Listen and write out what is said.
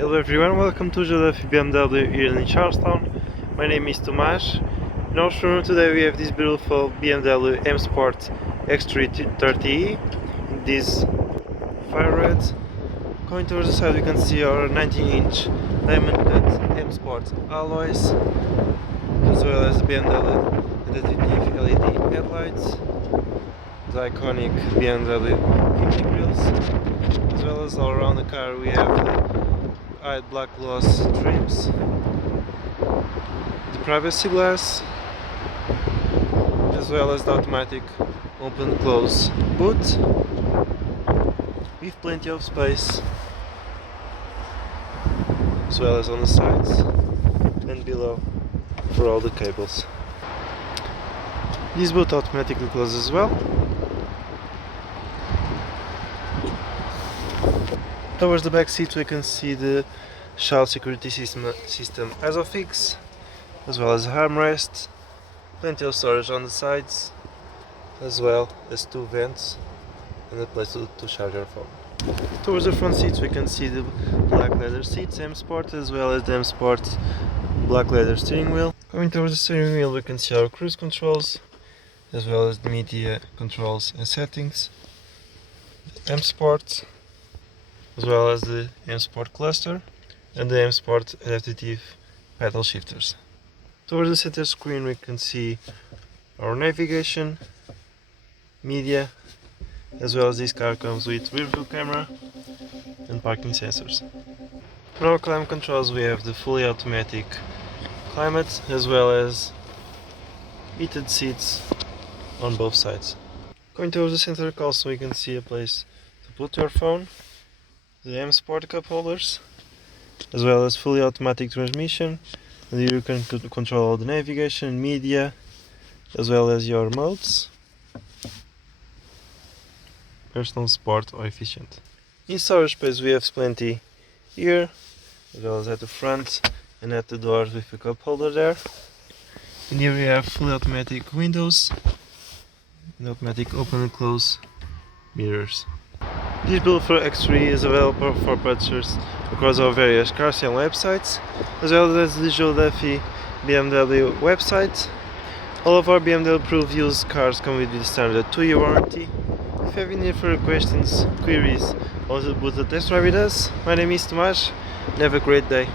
Hello everyone, welcome to Joe Duffy BMW here in Charlestown. My name is Tomas. In our showroom today we have this beautiful BMW M Sport X330e in this fire red. Going towards the side we can see our 19-inch diamond cut M Sport alloys, as well as the BMW adaptive LED headlights, the iconic BMW 50 grills, as well as all around the car we have the black gloss trims, the privacy glass, as well as the automatic open close boot with plenty of space, as well as on the sides and below for all the cables. This boot automatically closes as well. Towards the back seat we can see the child security system ISOFIX, as well as armrest, plenty of storage on the sides, as well as two vents and a place to charge your phone. Towards the front seats we can see the black leather seats M Sport, as well as the M Sport black leather steering wheel. Coming towards the steering wheel we can see our cruise controls, as well as the media controls and settings, the M Sport, as well as the M Sport cluster and the M Sport adaptive paddle shifters. Towards the center screen we can see our navigation, media, as well as this car comes with rear view camera and parking sensors. For our climate controls we have the fully automatic climate, as well as heated seats on both sides. Going towards the center console we can see a place to put your phone, the M Sport cup holders, as well as fully automatic transmission, and here you can control all the navigation, media, as well as your modes, personal, sport or efficient. In storage space we have plenty here, as well as at the front and at the doors with a cup holder there. And here we have fully automatic windows and automatic open and close mirrors. This beautiful X3 is available for purchase across our various car sale websites, as well as the Joe Duffy BMW website. All of our BMW approved used cars come with the standard 2-year warranty. If you have any further questions, queries, or to book a test drive with us, my name is Tomas and have a great day.